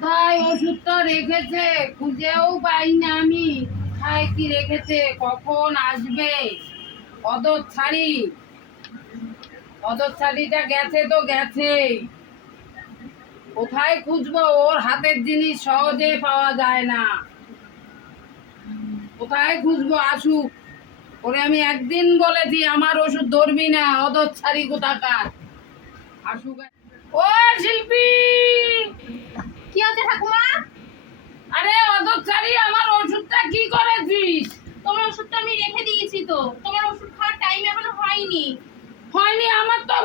কোথায় ওষুধটা রেখেছে? খুঁজেও পাই না আমি। কোথায় কি রেখেছে? কখন আসবে? অদর ছাড়ি অদর ছাড়িটা গেছে তো গেছে কোথায় খুঁজবো? ওর হাতের জিনিস সহজে পাওয়া যায় না। কোথায় খুঁজবো? আসুক। ওরে আমি একদিন বলেছি, আমার ওষুধ ধরবি না। অদর ছাড়ি কোথাকার? আসুক। ও শিল্পী! কি আছে ঠাকুমা? আরে অদর আমার ওষুধটা কি করেছিস তোমার ওষুধটা আমি রেখে দিয়েছি তো। তোমার ওষুধ খাওয়ার টাইম এখনও হয়নি। হয়নি আমার তো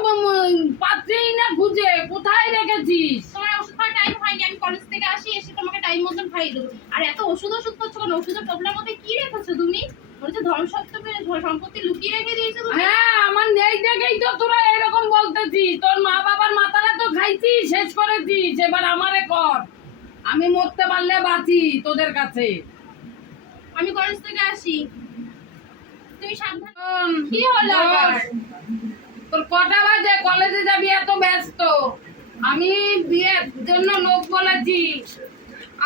পাচ্ছেই না খুঁজে। কোথায় রেখেছিস? তোমার ওষুধ খাওয়ার টাইম হয়নি আমি কলেজ থেকে আসি এসে তোমাকে টাইম মতন খাইয়ে দেবো আর এত ওষুধ ওষুধ করছ কেন? ওষুধের টপলার মধ্যে কি রেখেছো তুমি? হচ্ছে ধন সম্পত্তি লুকিয়ে রেখে দিয়েছ হ্যাঁ আমার নেই দেখেই তো তোরা এরকম বলতেছিস তোর মা বাবার মাথাটা তো খাইছিস শেষ করেছিস এবার আমারে কর। আমি মরতে পারলে বাঁচি তোদের কাছে। আমি কলেজ থেকে আসি। তুমি সাবধান কি হলো তোর কটা বাজে? কলেজে যাবি এত ব্যস্ত। আমি বিয়ের জন্য লোক বলেছি।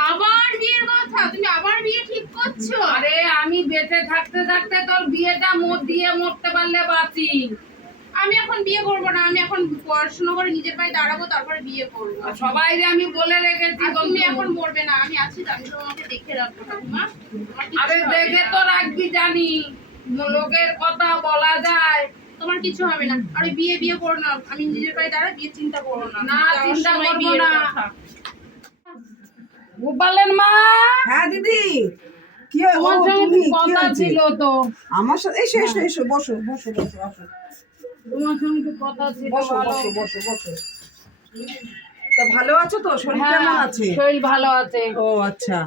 আবার বিয়ের কথা তুমি আবার বিয়ে ঠিক করছ? আরে আমি বেঁচে থাকতে থাকতে তোর বিয়েটা মোট দিয়ে মরতে পারলে বাঁচি। আমি এখন বিয়ে করব না আমি এখন পড়াশোনা করে নিজের পায়ে দাঁড়াবো তারপরে বিয়ে করব। সবাই আমি বলে রেখেছি তুমি এখন মরবে না আমি আছি আমি তোমাকে দেখে রাখব ঠাকুমা আরে দেখে তো রাখবি জানি। লোকের কথা বলা যায়। তোমার কিছু হবে না। আরে বিয়ে বিয়ে করো না আমি নিজের পায়ে দাঁড়া বিয়ে চিন্তা করো না। না, চিন্তা করব না। গোপালের মা? হ্যাঁ দিদি। কি তোমার সঙ্গে কথা ছিল তো? আমার সাথে এসো এসো এসো বসো বসো বসো বসো। তোমার সঙ্গে কথা ছিল। বসো বসো বসো। তা ভালো আছো তো? শরীর হ্যাঁ কেমন আছে? শরীর ভালো আছে। ও আচ্ছা।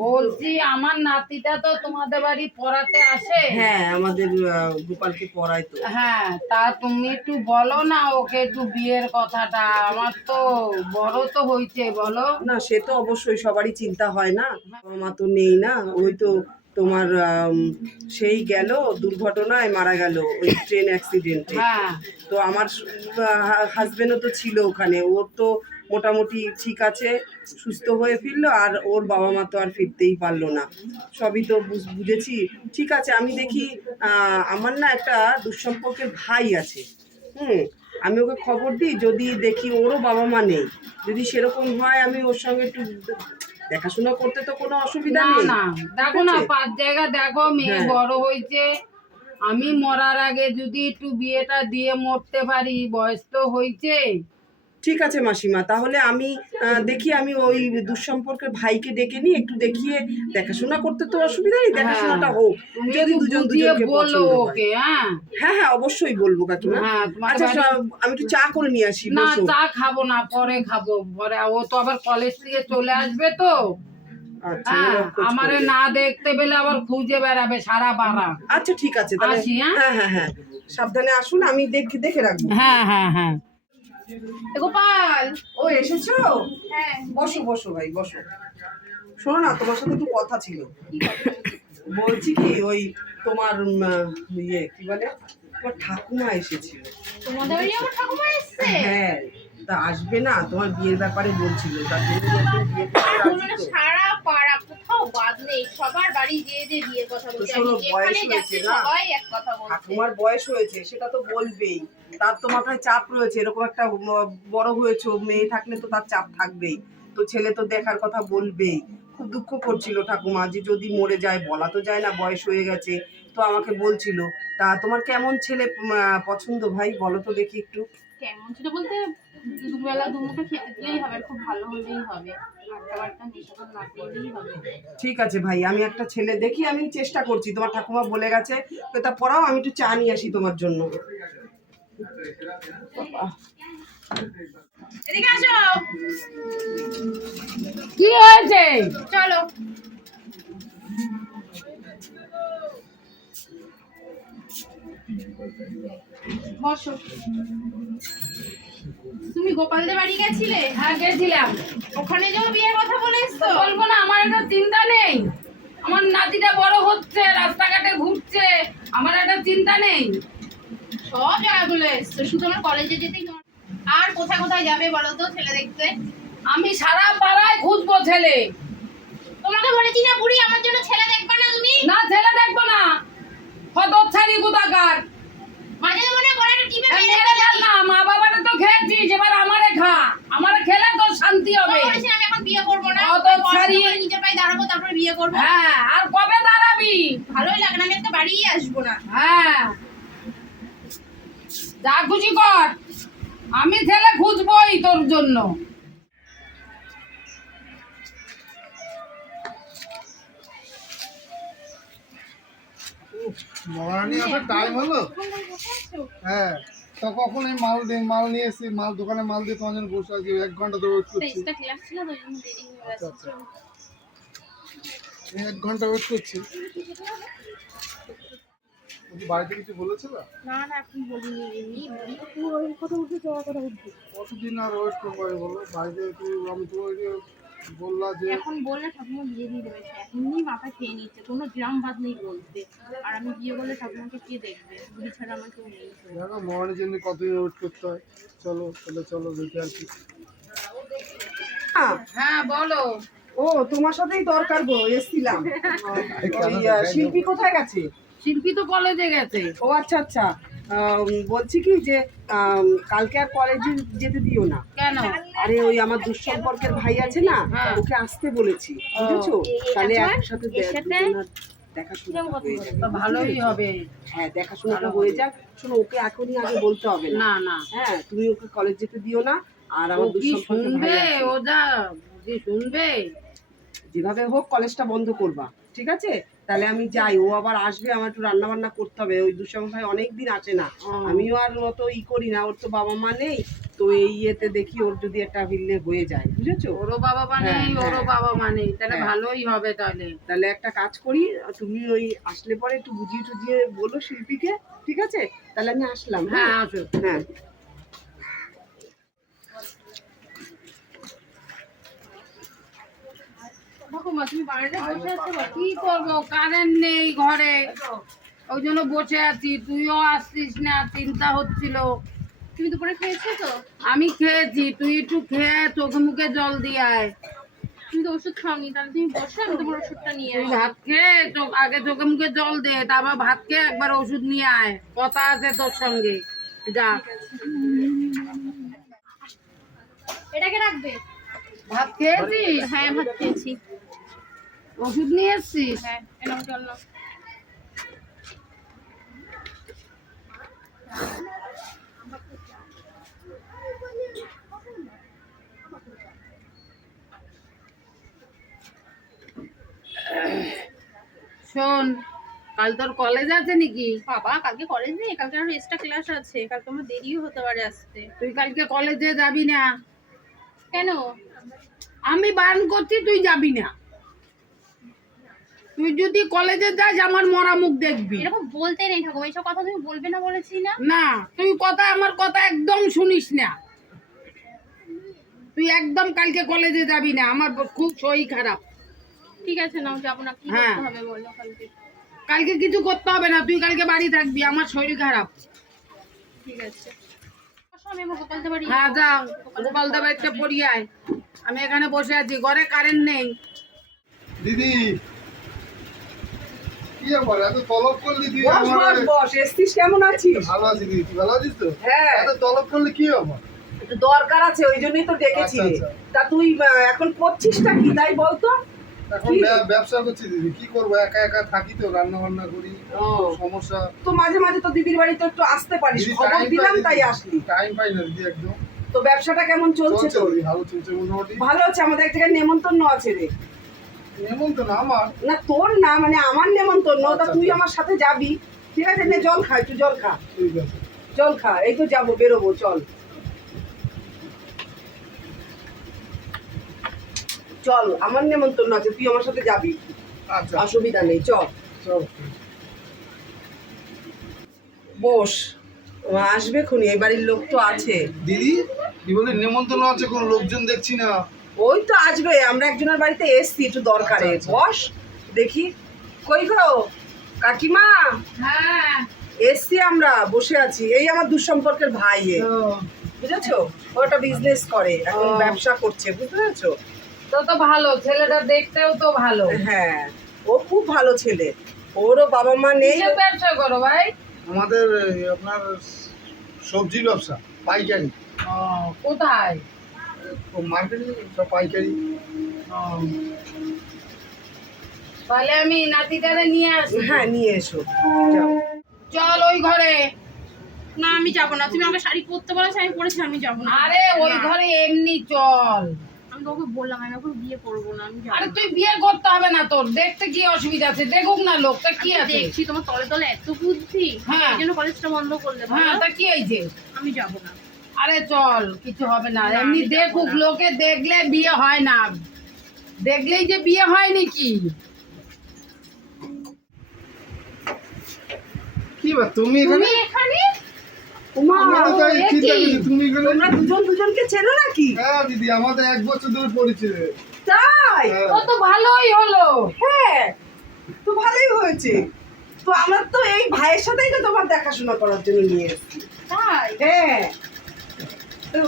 বলছি আমার নাতিটা তো তোমাদের বাড়ি পড়াতে আসে। হ্যাঁ আমাদের গোপালকে পড়াই তো। হ্যাঁ তা তুমি একটু বলো না ওকে একটু বিয়ের কথাটা। আমার তো বড় তো হইছে বলো। না সে তো অবশ্যই সবারই চিন্তা হয় না। বাবা মা তো নেই না ওই তো তোমার সেই গেল দুর্ঘটনায় মারা গেল ওই ট্রেন অ্যাক্সিডেন্টে হ্যাঁ। তো আমার হাজবেন্ডও তো ছিল ওখানে ওর তো মোটামুটি ঠিক আছে সুস্থ হয়ে ফিরলো আর ওর বাবা মা তো আর ফিরতেই পারল না। সবই তো বুঝ- বুঝেছি। ঠিক আছে আমি দেখি আমার না একটা দুঃসম্পর্কের ভাই আছে। হুম আমি ওকে খবর দিই যদি দেখি ওরও বাবা মা নেই। যদি সেরকম হয় আমি ওর সঙ্গে একটু দেখাশোনা করতে তো কোনো অসুবিধা নেই। না দেখো না পাঁচ জায়গা দেখো মেয়ে হ্যাঁ। বড় হয়েছে। আমি মরার আগে যদি একটু বিয়েটা দিয়ে মরতে পারি বয়স তো হয়েছে। ঠিক আছে মাসিমা। তাহলে আমি দেখি আমি ওই দুঃসম্পর্কের ভাইকে ডেকে নিই একটু দেখিয়ে দেখাশোনা করতে তো অসুবিধা নেই দেখাশোনাটা হোক। যদি দুজন দুজনকে পছন্দ হয়। ওকে হ্যাঁ। হ্যাঁ। হ্যাঁ অবশ্যই বলব কাকিমা। হ্যাঁ, আচ্ছা আমি একটু চা করে নিয়ে আসি না চা খাব না পরে খাব। পরে ও তো আবার কলেজ থেকে চলে আসবে তো। আচ্ছা হ্যাঁ আমারে না দেখতে পেলে আবার খুঁজে বেড়াবে সারা বাড়া আচ্ছা ঠিক আছে তাহলে হ্যাঁ? হ্যাঁ হ্যাঁ হ্যাঁ। সাবধানে আসুন আমি দেখে দেখে রাখব। হ্যাঁ হ্যাঁ হ্যাঁ। গোপাল। ও এসেছ? হ্যাঁ। বসো বসো ভাই বসো। শোনো না তোমার সাথে একটু কথা ছিল। বলছি কি ওই তোমার ইয়ে কি বলে? তোমার ঠাকুমা এসেছিল। তোমাদের ঠাকুমা এসেছে? হ্যাঁ। তা আসবে না? তোমার বিয়ের ব্যাপারে বলছিল তার জন্য বিয়ে। সারা পাড়া কোথাও বাদ নেই সবার বাড়ি যেয়ে যে বিয়ের কথা বলছে বয়স হয়েছে না? ঠাকুমার বয়স হয়েছে সেটা তো বলবেই। তার তো মাথায় চাপ রয়েছে এরকম একটা বড় হয়েছে মেয়ে থাকলে তো তার চাপ থাকবেই। তো ছেলে তো দেখার কথা বলবেই। খুব দুঃখ করছিল ঠাকুমা যে যদি মরে যায় বলা তো যায় না বয়স হয়ে গেছে। তো আমাকে বলছিল তা তোমার কেমন ছেলে পছন্দ ভাই? বলো তো দেখি একটু। কেমন ছিল বলতে দুবেলা দুমুঠো খেতে দিলেই হবে খুব ভালো হলেই হবে। ঠিক আছে ভাই আমি একটা ছেলে দেখি আমি চেষ্টা করছি তোমার ঠাকুমা বলে গেছে তো তা পড়াও আমি একটু চা নিয়ে আসি তোমার জন্য। কি হয়েছে? চলো। বসো। তুমি গোপালদের বাড়ি গেছিলে? হ্যাঁ গেছিলাম। ওখানে যাও বিয়ের কথা বলে তো এসছো বলব না আমার একটা চিন্তা নেই। আমার নাতিটা বড় হচ্ছে রাস্তাঘাটে ঘুরছে আমার একটা চিন্তা নেই। সব জায়গায় বলে এসছো শুধু আমার কলেজে যেতেই আর কোথায় কোথায় যাবে বলো তো ছেলে দেখতে? আমি সারা পাড়ায় খুঁজবো ছেলে। তোমাকে বলেছি না বুড়ি আমার জন্য ছেলে দেখবে না তুমি? না ছেলে দেখব না। হতর ছাড়ি কোথাকার মাঝে মনে গলাটা টিপে মেরে মেরে না মা বাবারে তো খেয়েছিস এবার আমারে খা আমারে খেলে তো শান্তি হবে। আমি এখন বিয়ে করব না অত ছাড়িয়ে- করে নিজের পায়ে দাঁড়াবো তারপরে বিয়ে করব। হ্যাঁ আর কবে দাঁড়াবি? ভালোই লাগে না আমি একটা বাড়িই আসব না। হ্যাঁ। যা খুশি কর আমি ছেলে খুঁজবই তোর জন্য। মহারানী আসার টাইম হলো? হ্যাঁ। তো কখন এই মাল দিয়ে মাল নিয়ে এসেছি মাল দোকানে মাল দিয়ে তোমার জন্য বসে আছি এক ঘণ্টা ওয়েট করছি। হয়ে আচ্ছা, আচ্ছা। এক ঘণ্টা ওয়েট করছি। বাড়িতে কিছু বলেছিল না? না এখন বলিনি। এমনি কথা উঠে যাওয়ার কথা উঠবে। কতদিন আর ওয়েট করব বলো? বাড়িতে আমি তো বললা যে এখন বললে ঠাকুমা বিয়ে দিয়ে দেবে। মাথা খেয়ে নিচ্ছে কোনো গ্রাম বাদ নেই বলতে। আর আমি বিয়ে করলে ঠাকুমাকে কে দেখবে? বুড়ি ছাড়া আমার কেউ নেই। দেখো মহারানীর জন্য কতদিন ওয়েট করতে হয়। চলো তাহলে চলো দেখে আর কি হ্যাঁ, হ্যাঁ বলো। ও তোমার সাথেই দরকার গো এসছিলাম। শিল্পী কোথায় গেছে? শিল্পী তো কলেজে গেছে। ও আচ্ছা আচ্ছা। বলছি কি যে কালকে আর কলেজে যেতে দিও না। কেন? আরে ওই আমার দুঃসম্পর্কের ভাই আছে না হ্যাঁ। ওকে আসতে বলেছি বুঝেছ? তাহলে একসাথে ভালোই হবে। হ্যাঁ দেখাশোনাটা হয়ে যাক। শোনো ওকে এখনই আগে বলতে হবে না। না হ্যাঁ তুমি ওকে কলেজ যেতে দিও না আর আমার শুনবে? ও যা শুনবে? যেভাবে হোক কলেজটা বন্ধ করবা ঠিক আছে? তাহলে আমি যাই ও আবার আসবে আমার একটু রান্না বান্না করতে হবে ওই দুঃসম ভাই অনেক দিন আসে না। আমিও আর অত ই করি না ওর তো বাবা মা নেই তো এই ইয়েতে দেখি ওর যদি একটা হিললে হয়ে যায় বুঝেছ? ওরও বাবা মানে হ্যাঁ, ওরও হ্যাঁ। বাবা মানে তাহলে হ্যাঁ। ভালোই হবে তাহলে। তাহলে একটা কাজ করি তুমি ওই আসলে পরে একটু বুঝিয়ে টুজিয়ে বলো শিল্পীকে ঠিক আছে? তাহলে আমি আসলাম হ্যাঁ আসো। হ্যাঁ। ঠাকুমা তুমি বাড়িতে বসে আছো কি করব? কারেন্ট নেই ঘরে। ওই জন্য বসে আছি। তুইও আসছিস না চিন্তা হচ্ছিল। তুমি দুপুরে খেয়েছো তো? আমি খেয়েছি। তুই একটু খেয়ে চোখে মুখে জল দিয়ে আয়। তুমি তো ওষুধ খাওনি তাহলে তুমি বসো আমি তোমার ওষুধটা নিয়ে তুই ভাত খেয়ে চোখ- আগে চোখে মুখে জল দে তারপর ভাত খেয়ে একবার ওষুধ নিয়ে আয়। কথা আছে তোর সঙ্গে। যা। এটাকে রাখবে? ভাত খেয়েছিস? হ্যাঁ ভাত খেয়েছি। ওষুধ নিয়ে এসছিস হ্যাঁ শোন কাল তোর কলেজ আছে নাকি? বাবা কালকে কলেজ নেই কালকে আরও এক্সট্রা ক্লাস আছে। কালকে আমার দেরিও হতে পারে আসতে। তুই কালকে কলেজে যাবি না। কেন? আমি বারণ করছি তুই যাবি না। তুই যদি কলেজে যাস আমার মরা মুখ দেখবি। এরকম বলতে নেই ঠাকুমা এইসব কথা তুমি বলবে না বলেছি না? না তুই কথা আমার কথা একদম শুনিস না। তুই একদম কালকে কলেজে যাবি না আমার খুব শরীর খারাপ। ঠিক আছে নাও যাব না। কি হ্যাঁ। করতে হবে বলো কালকে? কালকে কিছু করতে হবে না তুই কালকে বাড়ি থাকবি আমার শরীর খারাপ। ঠিক আছে। হ্যাঁ যা গোপাল দেব একটা পড়িয়ে আয়। আমি এখানে বসে আছি ঘরে কারেন্ট নেই। দিদি কি ব্যাপার এত তলব করলি দিদি বস বস বস এসছিস কেমন আছিস? ভালো আছি দিদি ভালো আছিস তো? হ্যাঁ। এত তলব করলি কি ব্যাপার দরকার আছে ওই জন্যই তো ডেকেছি। আচ্ছা। আচ্ছা। তা তুই এখন করছিসটা কি তাই বলতো এখন ব্যবসা করছি দিদি কি করব? একা একা থাকি তো রান্না বান্না করি সমস্যা। তো মাঝে মাঝে তো দিদির বাড়িতে একটু আসতে পারিস খবর দিলাম তাই। আসলি। টাইম পাই না দিদি একদম। তো ব্যবসাটা কেমন চলছে চলছে ভালো চলছে মোটামুটি। ভালো আছে আমাদের এক জায়গায় নেমন্তন্ন আছে রে। না আমার? না তোর না মানে আমার নেমন্তন্ন তা আচ্ছা, তুই আচ্ছা। আমার সাথে যাবি। ঠিক আছে নে জল খা একটু জল খা। ঠিক আছে। জল খা এই তো যাব বেরোবো চল। চল আমার নেমন্তন্ন আছে তুই আমার সাথে যাবি। আচ্ছা। অসুবিধা নেই চল। চল। বস আসবে খুনি এই বাড়ির লোক তো আছে। দিদি বলে নেমন্তন্ন আছে কোনো লোকজন দেখছি না। ওই তো আসবে আমরা একজনের বাড়িতে এসছি একটু দরকারে। আচ্ছা, আচ্ছা। বস দেখি। কই গো? কাকিমা? হ্যাঁ। এসছি আমরা বসে আছি। এই আমার দুঃসম্পর্কের ভাই এ। বুঝেছ? ও একটা বিজনেস করে এখন ব্যবসা করছে বুঝতে পেরেছ? তো তো ভালো ছেলেটা দেখতেও তো ভালো। হ্যাঁ ও খুব ভালো ছেলে। ওরও বাবা মা নেই। ব্যবসা করো ভাই? আমাদের আপনার সবজি ব্যবসা পাইকারি। ও, কোথায়? মার্কেটে সব পাইকারি? তাহলে আমি নাতিটারে নিয়ে আসি। হ্যাঁ নিয়ে এসো। চল ওই ঘরে। না আমি যাব না। তুমি আমাকে শাড়ি পরতে বলেছ আমি পরেছি আমি যাব না। আরে ওই ঘরে এমনি চল। আমি তোকে বললাম আমি এখন বিয়ে করব না আমি আরে তুই বিয়ে করতে হবে না তোর। দেখতে কি অসুবিধা আছে? দেখুক না লোকটা কি আছে? দেখছি তোমার তলে তলে এত বুদ্ধি। হ্যাঁ। জন্য কলেজটা বন্ধ করলে হ্যাঁ তা কি হয়েছে? আমি যাব না। আরে চল কিছু হবে না। এমনি দেখুক লোকে দেখলে বিয়ে হয় না। দেখলেই যে বিয়ে হয় নাকি কি বা তুমি এখানে? তুমি এখানে? তো তাই এ চিন্তা কি? করছি তুমি এখানে? তোমরা দুজন দুজনকে চেনো নাকি? হ্যাঁ দিদি আমাদের এক বছর ধরে পরিচয়। তাই। ও তো ভালোই হলো। হ্যাঁ তো ভালোই হয়েছে। তো আমার তো এই ভাইয়ের সাথেই তো তোমার দেখাশোনা করার জন্য নিয়ে এসেছি। তাই? হ্যাঁ।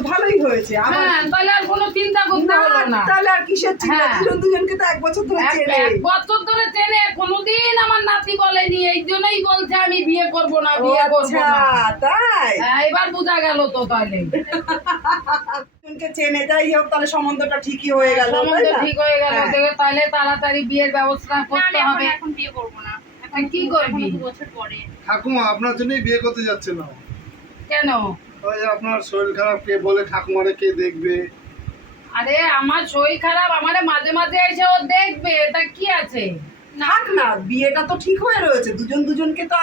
ভালোই হয়েছে হ্যাঁ তাহলে আর কোনো চিন্তা করতে হলো না। তাহলে আর কিসের চিন্তা? হ্যাঁ। দুজন দুজনকে তো এক বছর ধরে চেনে। এক বছর ধরে চেনে কোনোদিন আমার নাতি বলেনি এই জন্যই বলছে আমি বিয়ে করব না বিয়ে করব আচ্ছা না তাই? হ্যাঁ, এবার বোঝা গেল তো তাহলে। দুজনকে চেনে যাই হোক তাহলে সম্বন্ধটা ঠিকই হয়ে গেল সম্বন্ধ ঠিক হয়ে গেল। তাহলে তাড়াতাড়ি বিয়ের ব্যবস্থা করতে হবে। এখন বিয়ে করব না। কি করবি? এখনও বছর পরে। ঠাকুমা আপনার জন্যই বিয়ে করতে যাচ্ছে না। কেন? ওই আপনার শরীর খারাপ কে বলে ঠাকুমারে কে দেখবে? আরে আমার শরীর খারাপ আমারে মাঝে মাঝে এসে ও দেখবে তা কি আছে? থাক না বিয়েটা তো ঠিক হয়ে রয়েছে দুজন দুজনকে তো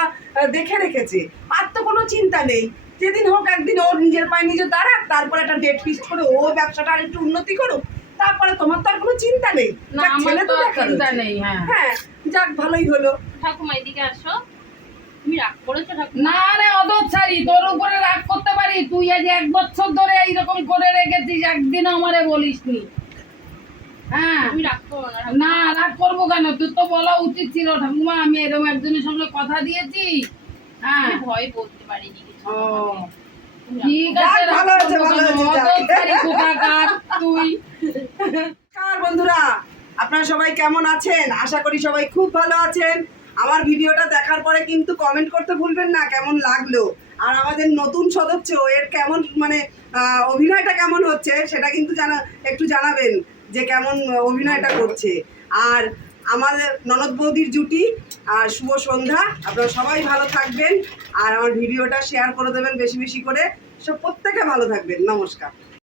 দেখে রেখেছে। আর তো কোনো চিন্তা নেই যেদিন হোক একদিন ওর নিজের পায়ে নিজে দাঁড়াক তারপরে একটা ডেট ফিক্স করে ও ব্যবসাটা আর একটু উন্নতি করুক তারপরে তোমার তো আর কোনো চিন্তা নেই। না যাক, আমার ছেলে তো চিন্তা নেই হ্যাঁ। হ্যাঁ যাক ভালোই হলো। ঠাকুমা এদিকে আসো। তুমি রাগ করেছ ঠাকুমা? না রে অদর ছাড়ি তোর উপরে রাগ করতে আজ এক বছর ধরে এইরকম করে রেখেছিস একদিন আমারে বলিসনি হ্যাঁ। না রাগ করব কেন? তোর তো বলা উচিত ছিল ঠাকুমা আমি এরকম একজনের সঙ্গে কথা দিয়েছি। হ্যাঁ। ভয় বলতে পারিনি কিছু। ও। তুমি রাগ ঠিক আছে ভালো হয়েছে, ভালো হয়েছে, যাক। অদর ছাড়ি কোথাকার? তুই? নমস্কার বন্ধুরা। আপনারা সবাই কেমন আছেন? আশা করি সবাই খুব ভালো আছেন। আমার ভিডিওটা দেখার পরে কিন্তু কমেন্ট করতে ভুলবেন না কেমন লাগল? আর আমাদের নতুন সদস্য, এর কেমন মানে অভিনয়টা কেমন হচ্ছে সেটা কিন্তু জানা, একটু জানাবেন যে কেমন অভিনয়টা করছে। আর আমাদের ননদ বৌদির জুটি, আর শুভ সন্ধ্যা, আপনারা সবাই ভালো থাকবেন। আর আমার ভিডিওটা শেয়ার করে দেবেন বেশি বেশি করে। সব প্রত্যেকে ভালো থাকবেন। নমস্কার।